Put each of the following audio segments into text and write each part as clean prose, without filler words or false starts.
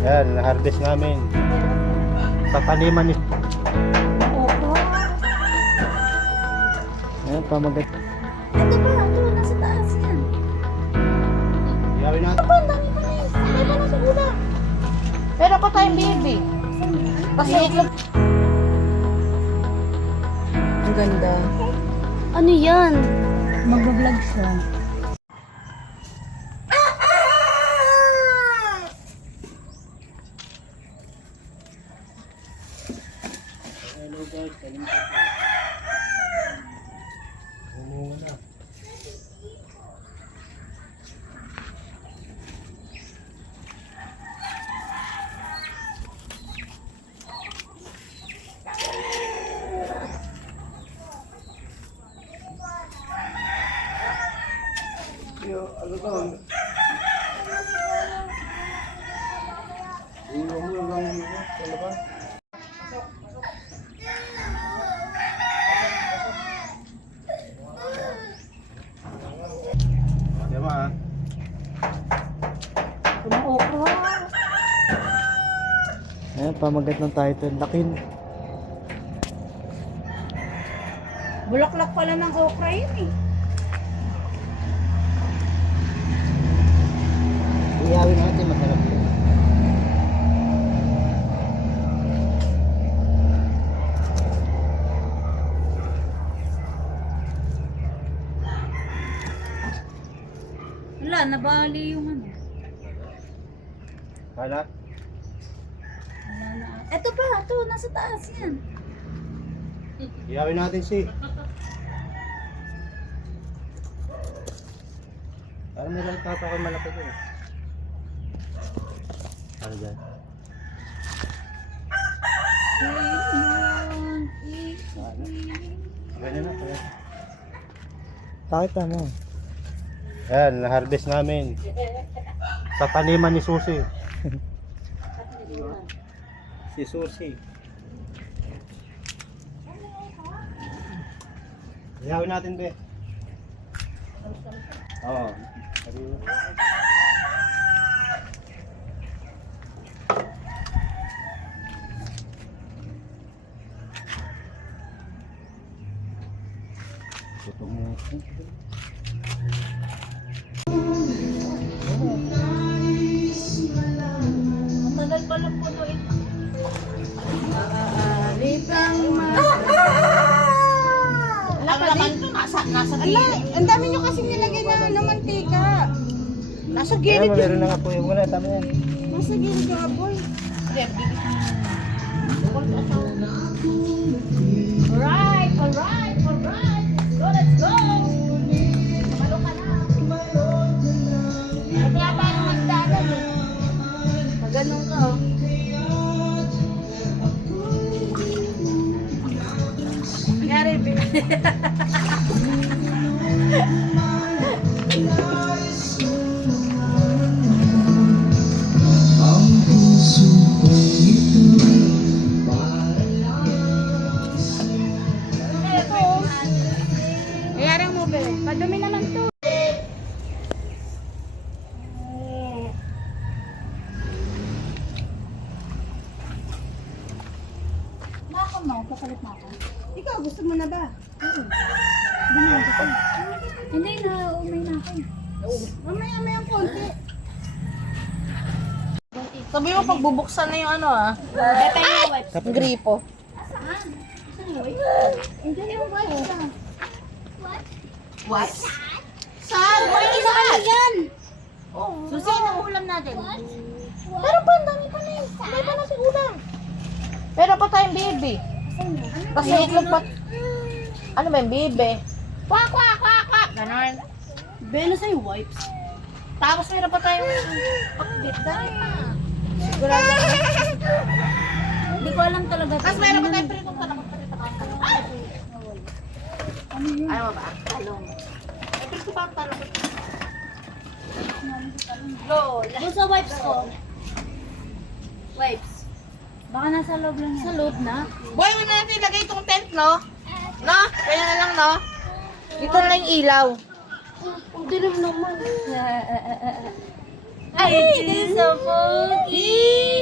Yan, na-harvest namin. Sa taniman ni... Ayan, pamagat. Ito ba? Ito, nasa taas yan. Iyawin natin. Ito ba? Ang dami pa na yun. Ay, pa nasa ulam. Pero pa tayong baby. Kasi itlog. Ang ganda. Ano yan? Mag-vlog siya. Hello guys, kalimut ako. Bumunga na. Yo, ano to? Iwan mo lang dito, sa labas. Diba ah? Okra. Ayan, pamagat ng title. Lakin. Bulaklak pala ng okra yun eh. Iyawin natin, masarap yun. Wala, nabali yung ano. Hala? Wala na. Ito ba? Ito, nasa taas yan. Iyawin natin si. Parang may lang tapa ko malapit yun. Ano dyan? Ganyan na. Bakit ano? Ayan, na-harvest namin. Sa taniman ni Susi. Si Susi. Iyawin natin, be. Oo. Ito mo. Matagal pala punuin. Ang laman ito, nasa gilid. Ang dami nyo kasing nilagay na mantika. Nasa Ayan, gilid yun. meron na nga po yung wala. Tama yan. Nasa gilid ka, boy. Alright. Let's go. Malo ka na. Ito yata yung magdagan eh. Ganun ka, oh. Nangyari, Iyarang mo, be. Padumi naman to. Nako mo, kapalit na ako. Ikaw, gusto mo na ba? Hindi na, umay na ako. Mamaya ang konti. Sabi mo pag bubuksan na yung ano ah. Ito yung wipes. Ang gripo. Hindi yung wipes na. What? Saan? Wala sa kanya yan. Susi, ang ulam natin. Pero pa, ang dami pa na yun. May pa na si ulam. Pero pa tayong baby. Kasi itlog pa. Ano ba yung baby? Kwak. Ganon. Beno sa'yo wipes. Tapos meron pa tayong pakbit. Dahil pa. Sigurado. Hindi ko alam talaga. Tapos meron pa tayong pritong talong. Ayaw mo ba? Talong. May prito pa ang talong. Lola. Doon sa wipes ko. Wipes. Baka nasa loob lang yan. Sa loob na? Boy, muna natin ilagay itong tent, no? No? Kaya na lang, no? Dito na lang yung ilaw. Ang dilim. 'Di rin naman. Ay, this is so pogi.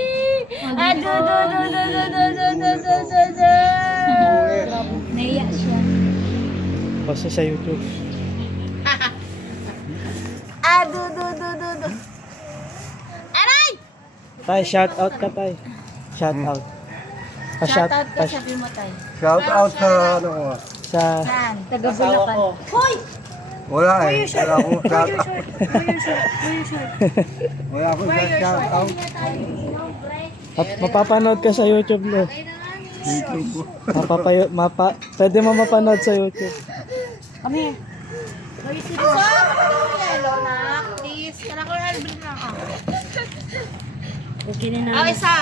Naiya siya. Basta sa YouTube. Aray! Tay, shout out ka tay. Shout out. Shout out ko sa Pimatay. Shout out sa ano ko. Sa Saan? Taga Bulacan. Hoy! Wala eh. Wala akong shout out. Wala akong shout out. mapapanood ka sa YouTube mo. Pwede mo mapanood sa YouTube. Kami. Asa? Yelo na. Please. Kailangan ko na albil na ako. Okay na Oh, isa.